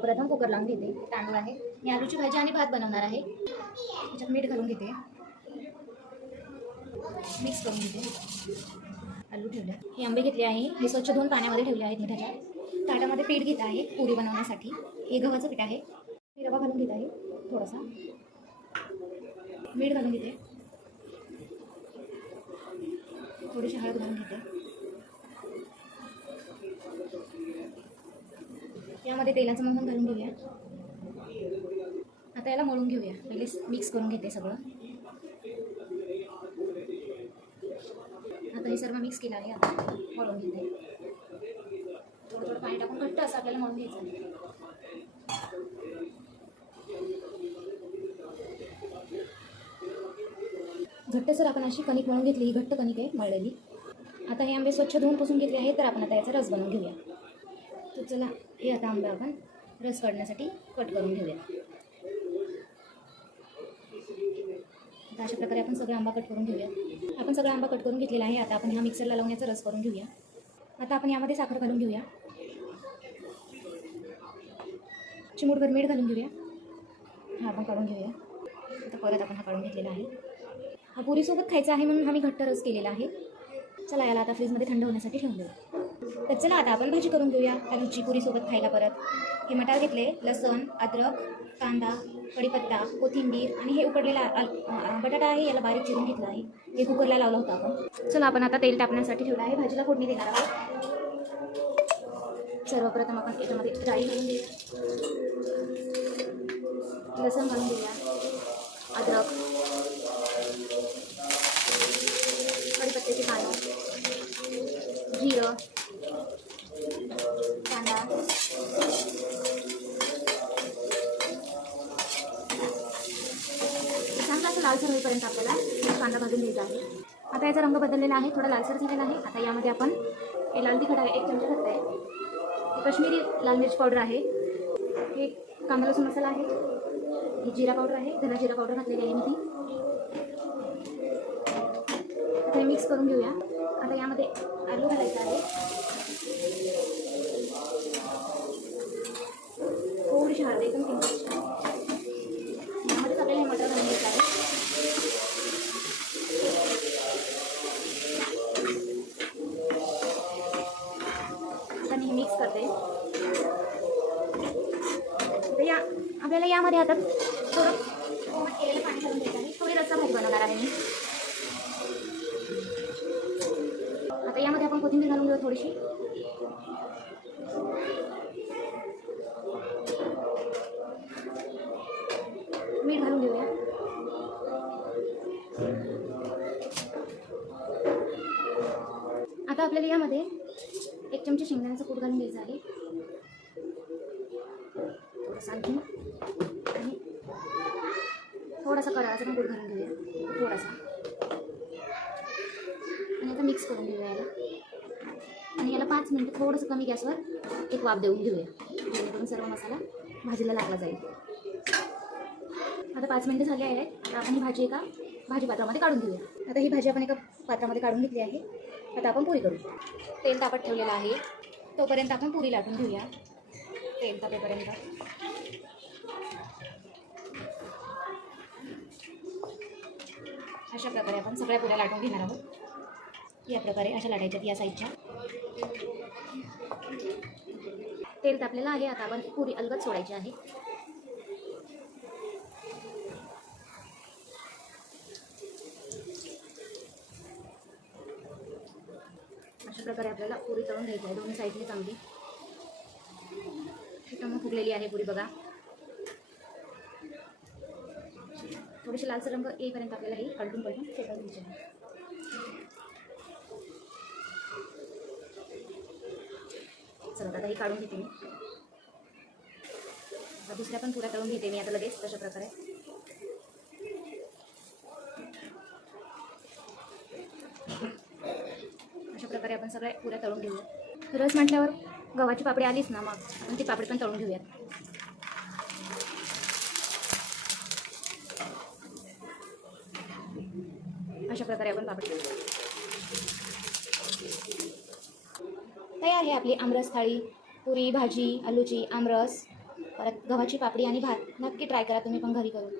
प्रथम कुकर लावून घेते. तांदूळ आहे. मी आलूची भाजी आणि भात बनवणार आहे. त्याच्यात मीठ घालून घेते. मिक्स करून घेते. आलू ठेवले. हे आंबे घेतले आहे. हे स्वच्छ धुवून पाण्यामध्ये ठेवले आहेत मिठाच्या ताटामध्ये पीठ घेत आहे पुरी बनवण्यासाठी. हे गव्हाचं पीठ आहे. मी रवा घालून घेत आहे थोडासा. मीठ घालून घेते. थोडीशी हळद घालून घेते. यामध्ये तेलाचं मोहन घालून घेऊया. आता याला मळून घेऊया. पहिले मिक्स करून घेते सगळं. आता हे सर्व मिक्स केलं आहे आता मळून घेते. थोडं थोडं पाणी टाकून घट्ट असं आपल्याला मळून घ्यायचं घट्ट सर आपण अशी कणिक मळून घेतली. ही घट्ट कणिक आहे मळलेली. आता हे आंबे स्वच्छ धुवून पुसून घेतले आहेत तर आपण आता याचा रस बनवून घेऊया. तर चला हे आता आंबे आपण रस काढण्यासाठी कट करून घेऊया. आता अशा प्रकारे आपण सगळा आंबा कट करून घेऊया. आपण सगळा आंबा कट करून घेतलेला आहे. आता आपण हा मिक्सरला लावण्याचा रस करून घेऊया. आता आपण यामध्ये साखर घालून घेऊया. चिमूटभर मीठ घालून घेऊया. हा आपण काढून घेऊया. आता परत आपण हा काढून घेतलेला आहे. हा पुरीसोबत खायचा आहे म्हणून हा मी घट्ट रस केलेला आहे. चला याला आता फ्रीजमध्ये थंड होण्यासाठी ठेवून देऊ. तर चला आता आपण भाजी करून घेऊया. आलूची पुरीसोबत खायला परत. हे मटार घेतले लसण अद्रक कांदा कढीपत्ता कोथिंबीर आणि हे उकडलेला बटाटा आहे याला बारीक चिरून घेतला आहे. हे कुकरला लावला होता आपण. चला आपण आता तेल टाकण्यासाठी ठेवलं आहे. भाजीला फोडणी देणार आहोत. सर्वप्रथम आपण याच्यामध्ये डाळी घालून देऊया लसण घालून देऊया अद्रक. कढीपत्त्याची पानं. जिरं. चांगला असं लालसर होईपर्यंत आपल्याला कांदा भाजून घ्यायचा आहे. आता याचा रंग बदललेला आहे थोडा लालसर झालेला आहे. आता यामध्ये आपण हे लाल तिखट आहे एक चमचा घातला आहे. हे काश्मीरी लाल मिर्च पावडर आहे. हे कांदा लसूण मसाला आहे. हे जिरा पावडर आहे धना जिरा पावडर घातलेली आहे मी ती. आता हे मिक्स करून घेऊया. आता यामध्ये आलू घालायचं आहे. थोडीशी हळद एकदम किंचित यामध्ये आपल्याला मटर घालून घ्यायचं आहे. मिक्स करते. तर या आपल्याला यामध्ये आता थोडं कोमट केलेलं पाणी घालून घ्यायचं आहे. थोडी रस्सा भाजी बनवणार आहे मी. आता यामध्ये आपण कोथिंबीर घालून घेऊ थोडीशी. मीठ घालून घेऊया. आता आपल्याला यामध्ये एक चमचे शेंगदाण्याचं कूट घालून घ्यायचं आहे. थोडंसं आणखी आणि थोडासा कराचा पण कूट घालून घेऊया. थोडासा. आणि आता मिक्स करून घेऊया याला. आणि याला पाच मिनटं थोडंसं कमी गॅसवर एक वाफ देऊन घेऊया. जेणेकरून सर्व मसाला भाजीला लागला जाईल. आता पाच मिनटं झाली आहेत. आता आपण ही भाजी एका भाजी पात्रामध्ये काढून घेऊया. आता ही भाजी आपण एका पात्रामध्ये काढून घेतली आहे. आता आपण पुरी करू. तेल तापत ठेवलेलं आहे. तोपर्यंत आपण पुरी लाटून घेऊया. तेल तापेपर्यंत. अशा प्रकारे आपण सगळ्या पुऱ्या लाटून घेणार आहोत. या प्रकारे अशा लाटायच्यात या साईडच्या तेल तापलेलं आहे. आता आपण पुरी अलगद सोडायची आहे. अशा प्रकारे आपल्याला पुरी तळून घ्यायची आहे. दोन्ही साईडने चांगली. एकदम फुगलेली आहे पुरी बघा. थोडीशी लालसर रंग येईपर्यंत आपल्याला ही कलटून पलटून शेतात घ्यायची आहे. चला आता ही काढून घेते मी. आता दुसऱ्या पण पुऱ्या तळून घेते मी आता लगेच तशा प्रकारे. अशा वगैरे आपण सगळ्या पुऱ्या तळून घेऊया रस म्हटल्यावर गव्हाची पापडी आलीच ना मग आपण ती पापडी पण तळून घेऊयात. अशा प्रकारे आपण पापडी तयार आहे आपली आमरस थाळी पुरी भाजी आलूची आमरस. परत गव्हाची पापडी आणि भात नक्की ट्राय करा तुम्ही पण घरी करून.